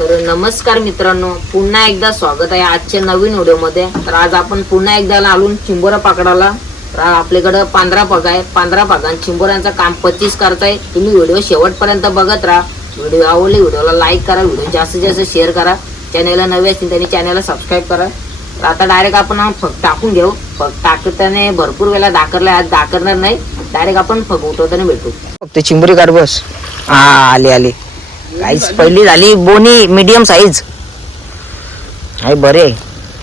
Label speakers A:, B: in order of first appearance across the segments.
A: तर नमस्कार मित्रांनो पुन्हा एकदा स्वागत आहे आजच्या नवीन व्हिडिओमध्ये. तर आज आपण पुन्हा एकदा आलो चिंबोरा पाकडाला तर आपल्याकडं पांढरा पग आहे. पांढरा पागान चिंबोऱ्यांचं काम पच्चीस करताय तुम्ही व्हिडिओ शेवटपर्यंत बघत राहा. व्हिडिओ आवडले व्हिडिओला लाईक करा व्हिडिओ जास्तीत जास्त शेअर करा. चॅनलला नवे असतील त्यांनी चॅनलला सबस्क्राईब करा. तर आता डायरेक्ट आपण हा टाकून घेऊ. फक्त टाकताना भरपूर वेळा दाखरला आज दाखरणार नाही. डायरेक्ट आपण फग उठवताना भेटू. फक्त चिंबरी काढ बस हा आले आले. काहीच पहिली झाली बोनी मीडियम साईज आहे बरे.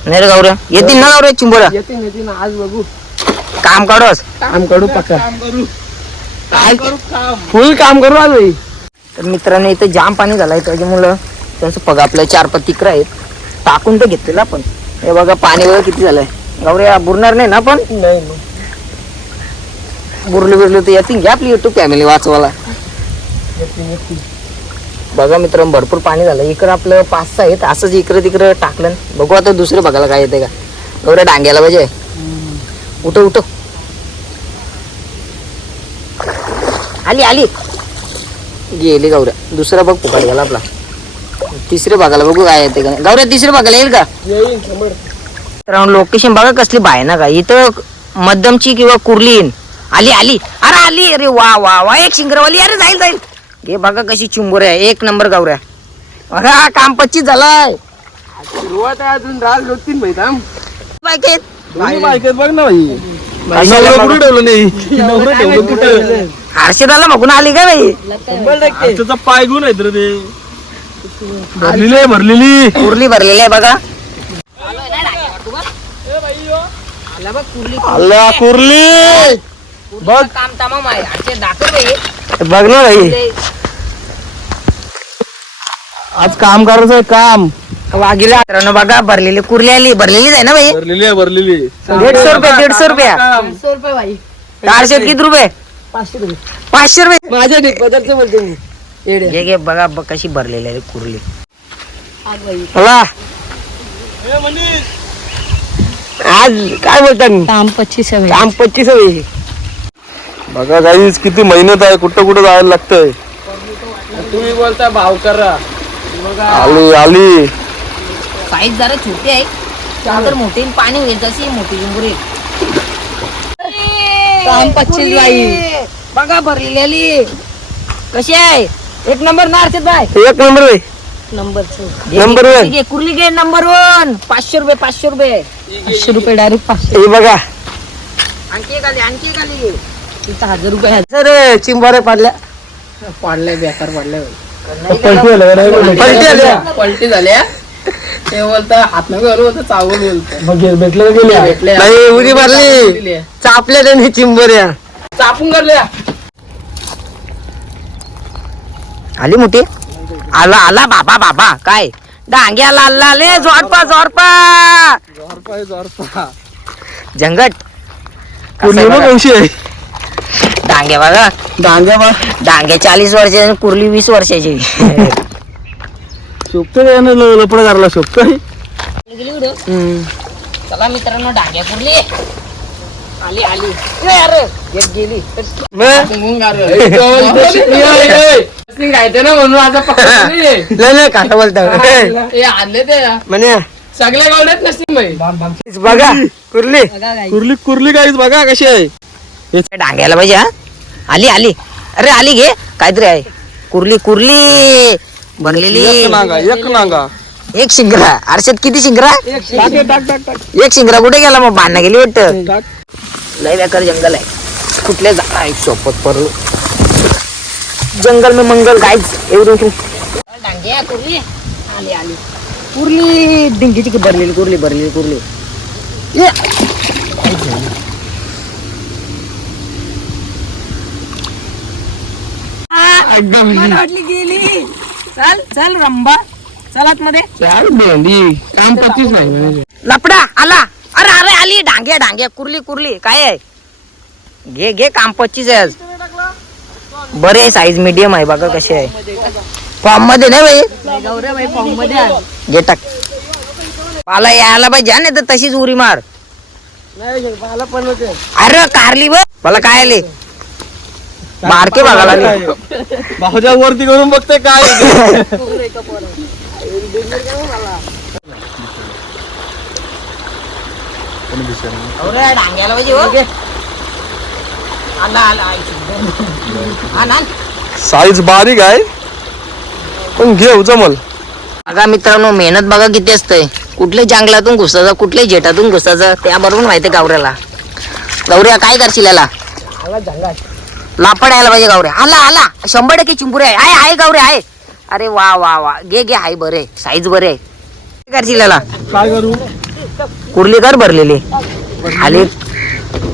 A: नाही रे गावऱ्या येतील ना गावऱ्या चिंबोऱ्या?
B: येते येते ना आज बघू.
A: काम काढस.
B: काम करू पक्का. फुल काम करू. आज भाई
A: तर मित्रांनो इथं जाम पाणी झालंय त्याच्यामुळं त्यांचं पग आपलं चार पाच तिकडं आहेत. टाकून तर घेतलेलं आपण. हे बघा पाणी वगैरे किती झालंय. गावऱ्या बुरणार नाही ना पण
B: नाही
A: बुरले बिरले तर येतील घ्या आपली युट्यूब फॅमिली वाचवायला? बघा मित्रांनो भरपूर पाणी झालं. इकडं आपलं पाच सहा आहेत. असंच इकडं तिकडं टाकलं. बघू आता दुसरे बघायला काय येते का. गौऱ्या डांग्याला पाहिजे. उठ उठ आली आली. गेली गौऱ्या. दुसरा बघ फुकट गेला आपला. तिसरे बघायला बघू काय येते का. गौऱ्या तिसरे बघायला येईल का? तर लोकेशन बघा कसली बाय ना का इथं मध्यमची किंवा कुर्ली येईन आली आली. अरे आली. अरे वा वा वा. एक शिंगरवाली. अरे जाईल जाईल. हे बघा कशी चिंबोऱ्या आहे. एक नंबर गावऱ्या. अरे हा काम पच्चीस झालाय.
B: सुरुवात आहे अजून राज दोन तीन भाई थांब
A: बायकेत.
B: बायकात बघ ना भाई
A: कशाला
B: नवरा
A: बघ-
B: कुठे ठेवलं नाही? नवरा ठेवलं कुठं?
A: हर्षदाला बघून आली का बाई?
B: त्याचा पाय गुण आहेत रे ते. भरलेली आहे भरलेली.
A: कुर्ली भरलेली आहे बघा.
B: अल्ला कुर्ली. बघ.
A: काम तमाम आहे. हर्षद दाखव बाई
B: बघ ना भाई आज काम करायचं आहे काम.
A: वाघिला मित्रांनो बघा भरलेली कुर्ली आली. भरलेलीच आहे ना बाई?
B: भरलेली आहे भरलेली.
A: दीडशे रुपये दीडशे रुपया. हर्षद किती रुपये? पाचशे रुपये.
B: माझ्या ठीक पदार्थ बोलते मी.
A: घे घे बघा बघ कशी भरलेली आहे कुर्ली.
B: चला. आज काय बोलतात
C: काम पच्चीस आहे
B: काम पच्चीस आहे. बघा गाईज किती मेहनत आहे कुठं कुठं जायला लागतंय. तुम्ही बोलता भाव करा. आली आली.
A: साईज जरा छोटी आहे. त्यानंतर मोठी पाणी होईल तशी मोठी चिंबुरी
C: काम पच्चीस बाई.
A: बघा भरलेली. कशी आहे? एक नंबर ना हर्षद भाई?
B: एक नंबर आहे.
C: नंबर.
A: कुर्ली घे, नंबर वन. पाचशे रुपये पाचशे रुपये.
C: पाचशे रुपये डायरेक्ट पाचशे.
B: हे बघा.
A: आणखी एक आली आणखी एक आली.
C: तिथं हजार रुपये.
B: सर चिंबारे पाडल्या.
C: पाडलंय बेकार पाडलंय.
B: पलटी आल्या
C: पलटी? झाल्या. ते बोलता हात नका बोलतो चावल बोलतो.
B: भेटले गेले? नाही उडी मारली चापल्या त्यांनी चिंबऱ्या.
C: चापून करल्या
A: आली मोठी? आला आला बाबा बाबा. काय? डांग्याला आला ले जोरपा जोरपा.
B: बघ? कशी आहे?
A: डांग्या बघा.
B: डांग्या बा.
A: डांग्या चाळीस वर्षाची आणि कुर्ली वीस वर्षाची.
B: शोभतं लपड करायला शोभतं
A: चला मित्रांनो डांग्या कुर्ली. आली आली. ए, अरे गेट गेली.
C: खायचं ना म्हणून आता पकडलं नाही.
B: नाही नाही काटा बोलता
C: हे आणले ते.
B: म्हणे.
C: सगळ्या गावड्यात नसतील बाई.
B: बघा कुर्ली. कुर्ली कुर्ली काहीच बघा कशी आहे.
A: डांग्याला पाहिजे हा. आली आली. अरे आली घे. काहीतरी आहे. कुर्ली कुर्ली. भरलेली
B: एक नांगा एक नांगा.
A: एक शिंगरा. अर्षद किती शिंगरा? एक शिंगरा. कुठे गेला? मग बांधणं गेली वाटत. लय बेकार जंगल आहे. कुठल्या जागा आहे सोपत पर जंगल में मंगल गाईच एवढं तू डांग्या कुर्ली. आली आली. कुर्ली. डिंगी चिकी भरलेली कुर्ली भरलेली कुर्ली. ये.
C: मला वाटली गेली. चल चल रंबा. चल आतमध्ये.
B: काम पच्चीस नाही
A: लपडा आला. अरे अरे आली. डांग्या डांग्या कुर्ली कुर्ली. काय आहे? घे घे काम पच्चीस आहे आज. बरे साईज मीडियम आहे. बघा कशी आहे. फॉर्ममध्ये नाही बाई.
C: फॉर्ममध्ये.
A: घे टाक. मला यायला पाहिजे हा, नाही तर तशीच उरी मार.
B: नाही पण
A: अरे कारली बघ. मला काय आले? बारके बघायला लागले
B: भाऊच्या वरती करून बघते काय.
A: अरे डांग्याला पाहिजे हो. आला आला ना.
B: साईज बारीक आहे. पण घेऊ जमल.
A: बघा मित्रांनो मेहनत बघा किती असते कुठल्या जंगलातून घुसायचं कुठल्या जेटातून घुसायचं त्याबरोबर माहिती गावऱ्याला गौऱ्या काय करशील याला? लापड यायला पाहिजे गावऱ्या आला आला. शंभर टक्के चिंपुरे आहे. आहे आहे गावरे आहे. अरे वा वा वा. घे घे आहे बरे. साईज बरे. आहे. काय
B: करू?
A: कुर्ली कर भरलेली. आली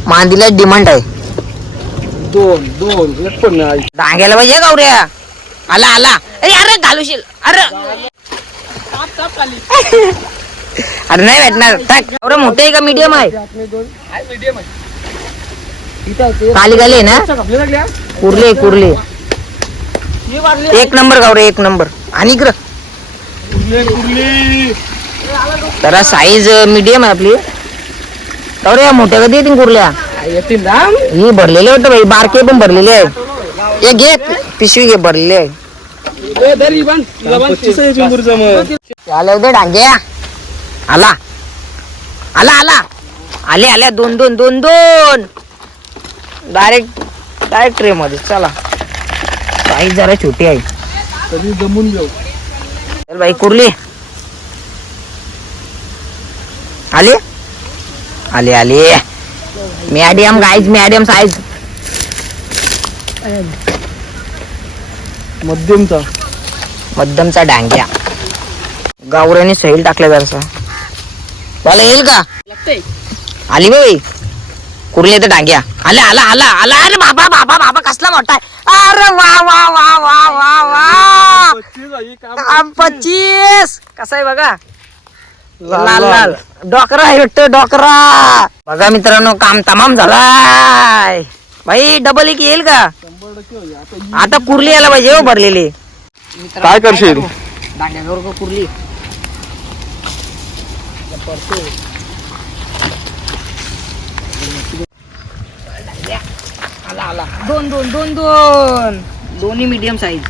A: मांदीला डिमांड आहे.
B: दोन दोन. एक पण नाही.
A: डांग्याला पाहिजे गावऱ्या आला आला. अरे अरे घालूशील. अरे. अरे नाही भेटणार. टाक. एवढं मोठं आहे का मीडियम आहे. काली काली आहे ना? कुर्ली कुर्ली. एक नंबर गावरे एक नंबर. आणि इकडं. जरा साईज मीडियम आहे आपली. गावरे मोठ्या कधी येतील कुर्ल्या? ही भरलेले होते बाई. बारके पण भरलेले आहे. एक घे पिशवी घे भरलेले आहे.
B: पच्चीस आहे
A: आले होते डांग्या. आला. आला आला. आले आल्या. दोन दोन दोन दोन. डायरेक्ट डायरेक्ट ट्रे मध्ये. चला. साईज जरा छोटी आहे.
B: कधी जमून घेऊ
A: चल बाई कुर्ली. आले? आले आले. मॅडियम गाईज मॅडियम साईज
B: मध्यमचा.
A: मध्यमचा डांग्या. गावऱ्याने सैल टाकला जरासा. मला येईल का? आली बाई. कुर्ली तर डांग्या. आला आला आला आला. अरे बाबा बाबा बाबा कसला मोठा आहे. अरे वा वा वा वा वा वा. पच्चीस. कसा आहे बघा? लाल लाल डोकरा आहे वाटतं डोकरा. बघा मित्रांनो काम तमाम झालाय. भाई डबल एक येईल का? आता कुर्ली यायला पाहिजे हो भरलेली.
B: काय करशील?
A: डांग्यावर कुर्ली. आला आला. दोन दोन दोन दोन. दोन्ही मीडियम साईज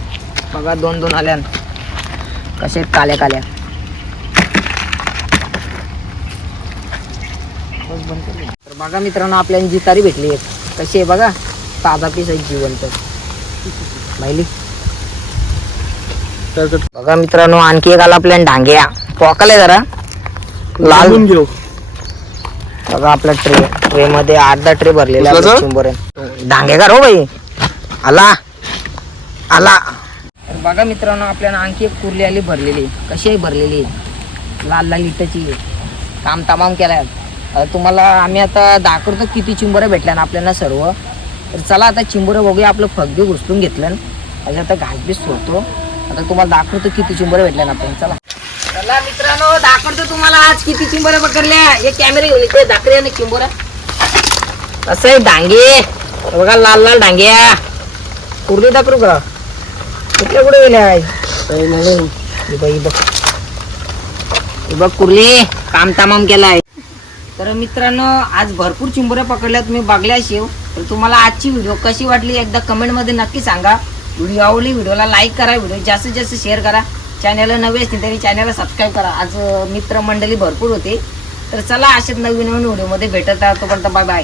A: बघा दोन दोन आल्या कसे आहेत? काल्या काल्या. तर बघा मित्रांनो आपल्याला जितारी भेटली एक. कशी आहे बघा? ताजा पीस आहे जिवंत. माहिली बघा मित्रांनो आणखी एक आला आपल्या डांग्या. पोकाले जरा. लाल.
B: घेऊ.
A: बघा आपला ट्रे ट्रे मध्ये आठ दहा ट्रे भरलेले
B: सर?
A: शंभर डांगेकर हो बाई. आला. आला. तर बघा मित्रांनो आपल्याला आणखी एक कुर्ली आली भरलेली. कशी भरलेली. लाल लाल इटाची. काम तमाम केलाय तुम्हाला आम्ही आता दाखवतो किती चिंबोऱ्या भेटल्या ना आपल्याला सर्व. तर चला आता चिंबोऱ्या बघूया आपलं फगबी घुसतून घेतलं आणि आता घासबीस सोडतो आता तुम्हाला दाखवतो किती चिंबोऱ्या भेटल्या ना आपल्याला. चला. चला मित्रांनो दाखवतो तुम्हाला आज किती चिंबोऱ्या पकडल्या. एक कॅमेरा घेऊन इथे दाखवूया ना चिंबोऱ्या असं आहे डांगे? हे बघा लाल लाल डांग्या कुर्ली दाखवू का? कुठल्या कुठे गेल्या हे बघ, हे बघ. हे कुर्ली. काम तमाम केलाय. तर मित्रांनो आज भरपूर चिंबोऱ्या पकडल्या तुम्ही बघल्या शिव. तर तुम्हाला आजची व्हिडिओ कशी वाटली एकदा कमेंटमध्ये नक्की सांगा. व्हिडिओ आवडली व्हिडिओला लाईक करा. व्हिडिओ जास्तीत जास्त शेअर करा. चॅनलला नवे असतील तरी चॅनलला सबस्क्राईब करा. आज मित्रमंडळी भरपूर होते. तर चला असेच नवीन नवीन व्हिडिओमध्ये भेटत राहतो. पण बाय बाय